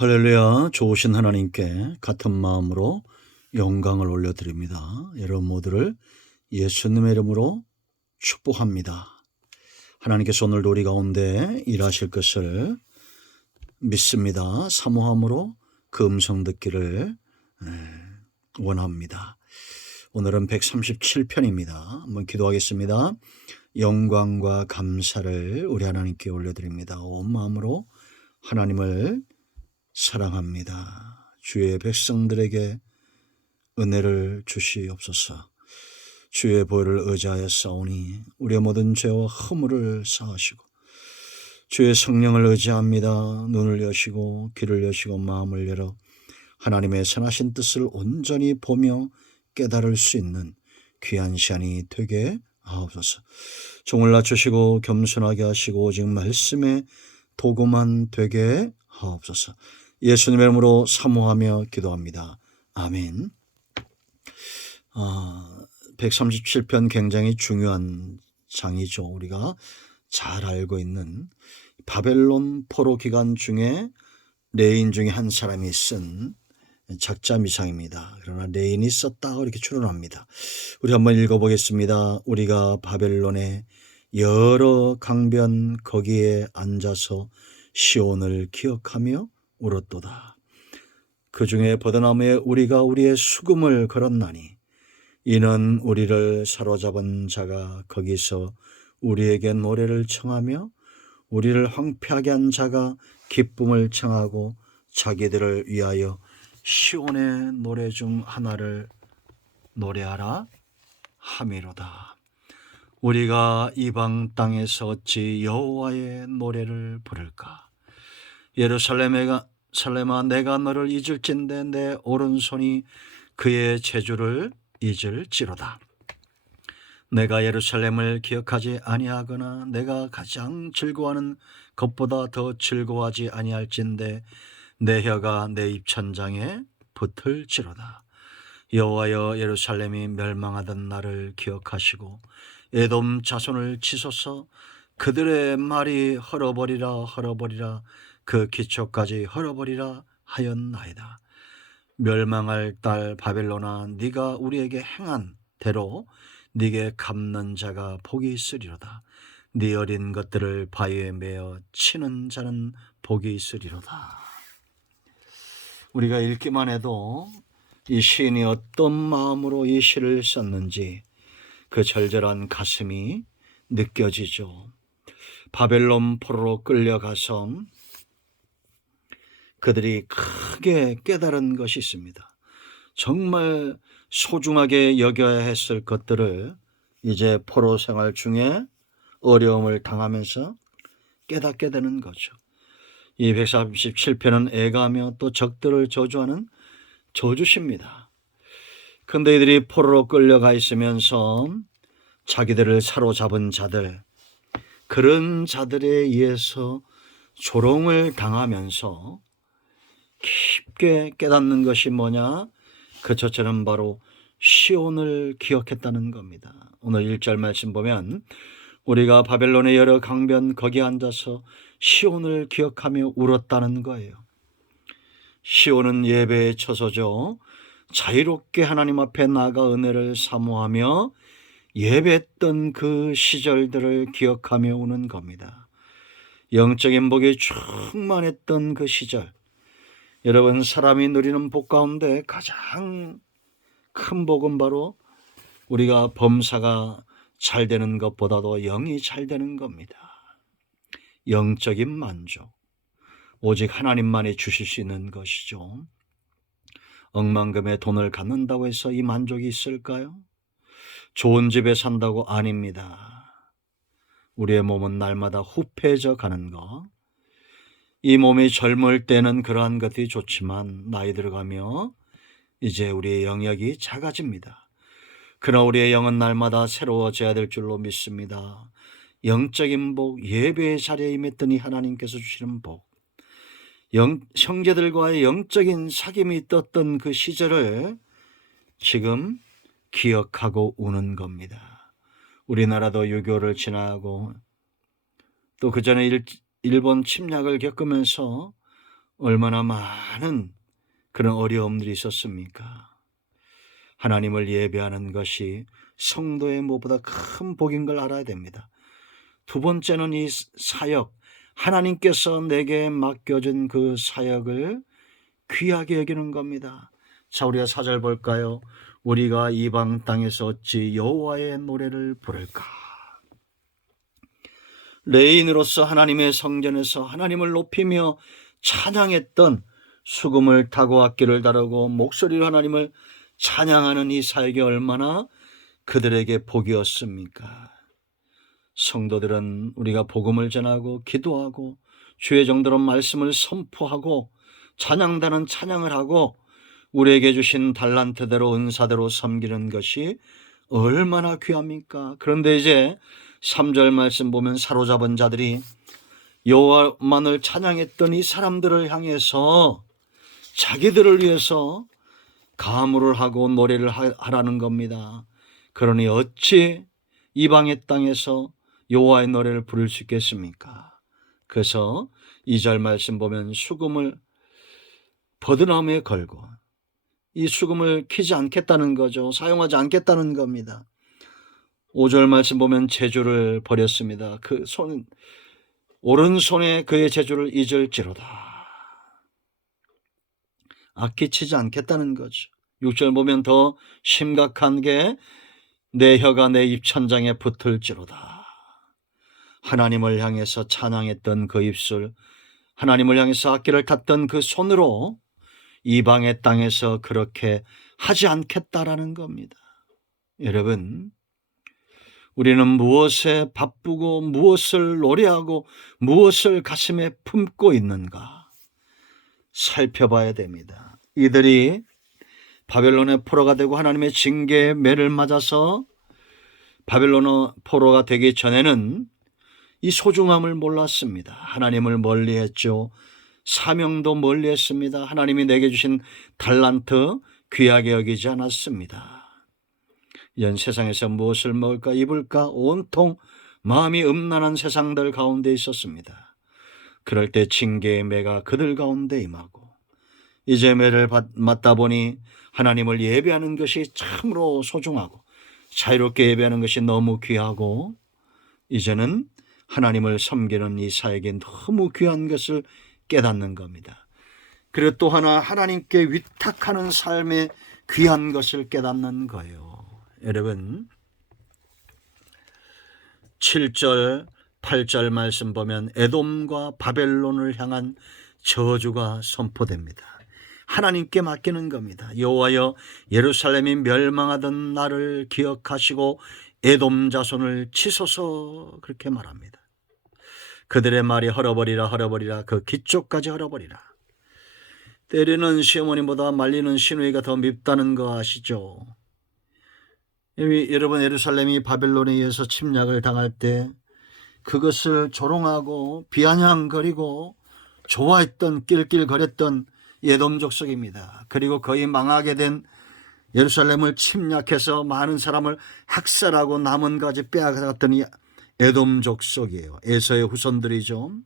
할렐루야. 좋으신 하나님께 같은 마음으로 영광을 올려드립니다. 여러분 모두를 예수님의 이름으로 축복합니다. 하나님께서 오늘도 우리 가운데 일하실 것을 믿습니다. 사모함으로 그 음성 듣기를 원합니다. 오늘은 137편입니다. 한번 기도하겠습니다. 영광과 감사를 우리 하나님께 올려드립니다. 온 마음으로 하나님을 사랑합니다. 주의 백성들에게 은혜를 주시옵소서. 주의 보혈을 의지하여 싸우니 우리의 모든 죄와 허물을 사하시고, 주의 성령을 의지합니다. 눈을 여시고 귀를 여시고 마음을 열어 하나님의 선하신 뜻을 온전히 보며 깨달을 수 있는 귀한 시간이 되게 하옵소서. 종을 낮추시고 겸손하게 하시고 오직 말씀의 도구만 되게 하옵소서. 예수님의 이름으로 사모하며 기도합니다. 아멘. 137편 굉장히 중요한 장이죠. 우리가 잘 알고 있는 바벨론 포로 기간 중에 레인 중에 한 사람이 쓴 작자미상입니다. 그러나 레인이 썼다 이렇게 추론합니다. 우리 한번 읽어보겠습니다. 우리가 바벨론의 여러 강변 거기에 앉아서 시온을 기억하며 울었도다. 그 중에 버드나무에 우리가 우리의 수금을 걸었나니 이는 우리를 사로잡은 자가 거기서 우리에게 노래를 청하며 우리를 황폐하게 한 자가 기쁨을 청하고 자기들을 위하여 시온의 노래 중 하나를 노래하라 함이로다. 우리가 이방 땅에서 어찌 여호와의 노래를 부를까? 예루살렘아 내가 너를 잊을진대 내 오른손이 그의 제주를 잊을지로다. 내가 예루살렘을 기억하지 아니하거나 내가 가장 즐거워하는 것보다 더 즐거워하지 아니할진대 내 혀가 내 입천장에 붙을지로다. 여호와여 예루살렘이 멸망하던 날을 기억하시고 에돔 자손을 치소서. 그들의 말이 헐어버리라 그 기초까지 헐어버리라 하였나이다. 멸망할 딸 바벨론아 네가 우리에게 행한 대로 네게 갚는 자가 복이 있으리로다. 네 어린 것들을 바위에 매어 치는 자는 복이 있으리로다. 우리가 읽기만 해도 이 시인이 어떤 마음으로 이 시를 썼는지 그 절절한 가슴이 느껴지죠. 바벨론 포로로 끌려가서 그들이 크게 깨달은 것이 있습니다. 정말 소중하게 여겨야 했을 것들을 이제 포로 생활 중에 어려움을 당하면서 깨닫게 되는 거죠. 이 137편은 애가하며 또 적들을 저주하는 저주시입니다. 근데 이들이 포로로 끌려가 있으면서 자기들을 사로잡은 자들, 그런 자들에 의해서 조롱을 당하면서 깊게 깨닫는 것이 뭐냐? 그 첫째는 바로 시온을 기억했다는 겁니다. 오늘 1절 말씀 보면 우리가 바벨론의 여러 강변 거기에 앉아서 시온을 기억하며 울었다는 거예요. 시온은 예배의 처소죠. 자유롭게 하나님 앞에 나아가 은혜를 사모하며 예배했던 그 시절들을 기억하며 우는 겁니다. 영적인 복이 충만했던 그 시절, 여러분, 사람이 누리는 복 가운데 가장 큰 복은 바로 우리가 범사가 잘 되는 것보다도 영이 잘 되는 겁니다. 영적인 만족, 오직 하나님만이 주실 수 있는 것이죠. 억만금의 돈을 갖는다고 해서 이 만족이 있을까요? 좋은 집에 산다고 아닙니다. 우리의 몸은 날마다 후패져 가는 것, 이 몸이 젊을 때는 그러한 것들이 좋지만 나이 들어가며 이제 우리의 영역이 작아집니다. 그러나 우리의 영은 날마다 새로워져야 될 줄로 믿습니다. 영적인 복, 예배의 자리에 임했더니 하나님께서 주시는 복, 형제들과의 영적인 사귐이 떴던 그 시절을 지금 기억하고 우는 겁니다. 우리나라도 유교를 지나고 또 그 전에 일본 침략을 겪으면서 얼마나 많은 그런 어려움들이 있었습니까? 하나님을 예배하는 것이 성도의 무엇보다 큰 복인 걸 알아야 됩니다. 두 번째는 이 사역, 하나님께서 내게 맡겨준 그 사역을 귀하게 여기는 겁니다. 자, 우리가 4절 볼까요? 우리가 이방 땅에서 어찌 여호와의 노래를 부를까? 레인으로서 하나님의 성전에서 하나님을 높이며 찬양했던, 수금을 타고 악기를 다루고 목소리로 하나님을 찬양하는 이 사역이 얼마나 그들에게 복이었습니까? 성도들은 우리가 복음을 전하고 기도하고 주의 정도로 말씀을 선포하고 찬양단은 찬양을 하고 우리에게 주신 달란트대로 은사대로 섬기는 것이 얼마나 귀합니까? 그런데 이제 3절 말씀 보면 사로잡은 자들이 여호와만을 찬양했던 이 사람들을 향해서 자기들을 위해서 가물을 하고 노래를 하라는 겁니다. 그러니 어찌 이방의 땅에서 여호와의 노래를 부를 수 있겠습니까? 그래서 2절 말씀 보면 수금을 버드나무에 걸고, 이 수금을 키지 않겠다는 거죠. 사용하지 않겠다는 겁니다. 5절 말씀 보면 제주를 버렸습니다. 그 오른손에 그의 제주를 잊을지로다. 악기 치지 않겠다는 거죠. 6절 보면 더 심각한 게 내 혀가 내 입천장에 붙을지로다. 하나님을 향해서 찬양했던 그 입술, 하나님을 향해서 악기를 탔던 그 손으로 이방의 땅에서 그렇게 하지 않겠다라는 겁니다. 여러분, 우리는 무엇에 바쁘고 무엇을 노래하고 무엇을 가슴에 품고 있는가 살펴봐야 됩니다. 이들이 바벨론의 포로가 되고 하나님의 징계의 매를 맞아서 바벨론 포로가 되기 전에는 이 소중함을 몰랐습니다. 하나님을 멀리했죠. 사명도 멀리했습니다. 하나님이 내게 주신 달란트 귀하게 여기지 않았습니다. 이런 세상에서 무엇을 먹을까 입을까 온통 마음이 음란한 세상들 가운데 있었습니다. 그럴 때 징계의 매가 그들 가운데 임하고 이제 매를 맞다 보니 하나님을 예배하는 것이 참으로 소중하고 자유롭게 예배하는 것이 너무 귀하고 이제는 하나님을 섬기는 이 사역이 너무 귀한 것을 깨닫는 겁니다. 그리고 또 하나 하나님께 위탁하는 삶의 귀한 것을 깨닫는 거예요. 여러분 7절 8절 말씀 보면 에돔과 바벨론을 향한 저주가 선포됩니다. 하나님께 맡기는 겁니다. 여호와여 예루살렘이 멸망하던 날을 기억하시고 에돔 자손을 치소서, 그렇게 말합니다. 그들의 말이 헐어버리라 그 기초까지 헐어버리라. 때리는 시어머니보다 말리는 시누이가 더 밉다는 거 아시죠? 여러분 예루살렘이 바벨론에 의해서 침략을 당할 때 그것을 조롱하고 비아냥거리고 좋아했던 낄낄거렸던 에돔 족속입니다. 그리고 거의 망하게 된 예루살렘을 침략해서 많은 사람을 학살하고 남은 가지 빼앗았던 이 에돔 족속이에요. 에서의 후손들이죠.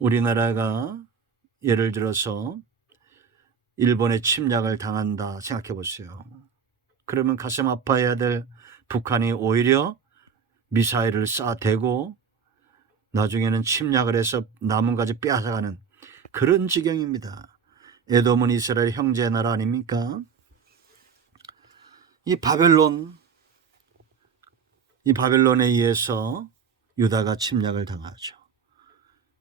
우리나라가 예를 들어서 일본의 침략을 당한다 생각해 보세요. 그러면 가슴 아파해야 될 북한이 오히려 미사일을 쏴대고 나중에는 침략을 해서 남은 가지 빼앗아가는 그런 지경입니다. 에돔은 이스라엘 형제 나라 아닙니까? 이 바벨론에 의해서 유다가 침략을 당하죠.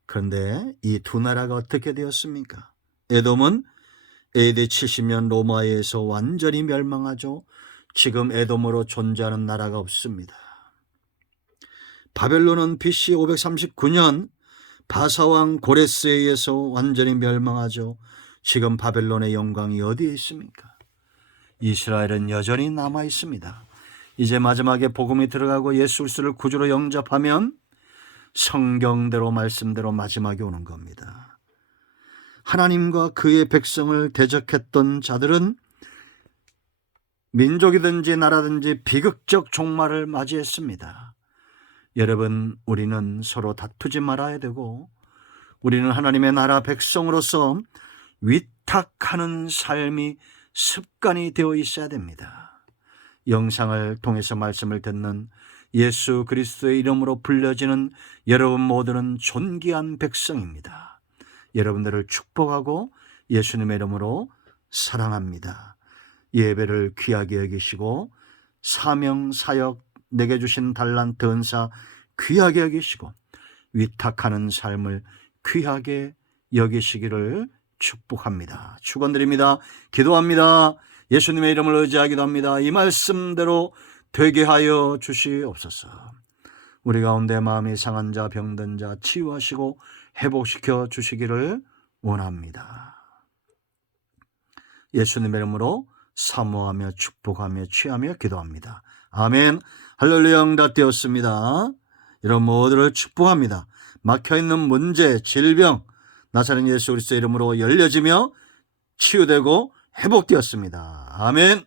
그런데 이 두 나라가 어떻게 되었습니까? 에돔은 AD 70년 로마에 의해서 완전히 멸망하죠. 지금 에돔으로 존재하는 나라가 없습니다. 바벨론은 BC 539년 바사왕 고레스에 의해서 완전히 멸망하죠. 지금 바벨론의 영광이 어디에 있습니까? 이스라엘은 여전히 남아 있습니다. 이제 마지막에 복음이 들어가고 예수 그리스도를 구주로 영접하면 성경대로 말씀대로 마지막이 오는 겁니다. 하나님과 그의 백성을 대적했던 자들은 민족이든지 나라든지 비극적 종말을 맞이했습니다. 여러분, 우리는 서로 다투지 말아야 되고 우리는 하나님의 나라 백성으로서 위탁하는 삶이 습관이 되어 있어야 됩니다. 영상을 통해서 말씀을 듣는 예수 그리스도의 이름으로 불려지는 여러분 모두는 존귀한 백성입니다. 여러분들을 축복하고 예수님의 이름으로 사랑합니다. 예배를 귀하게 여기시고 사명 사역 내게 주신 달란트 은사 귀하게 여기시고 위탁하는 삶을 귀하게 여기시기를 축복합니다. 축원드립니다. 기도합니다. 예수님의 이름을 의지하기도 합니다. 이 말씀대로 되게 하여 주시옵소서. 우리 가운데 마음이 상한 자 병든 자 치유하시고 회복시켜 주시기를 원합니다. 예수님의 이름으로 사모하며 축복하며 취하며 기도합니다. 아멘. 할렐루야. 응답되었습니다. 이런 모두를 축복합니다. 막혀있는 문제, 질병 나사렛 예수 그리스도 이름으로 열려지며 치유되고 회복되었습니다. 아멘.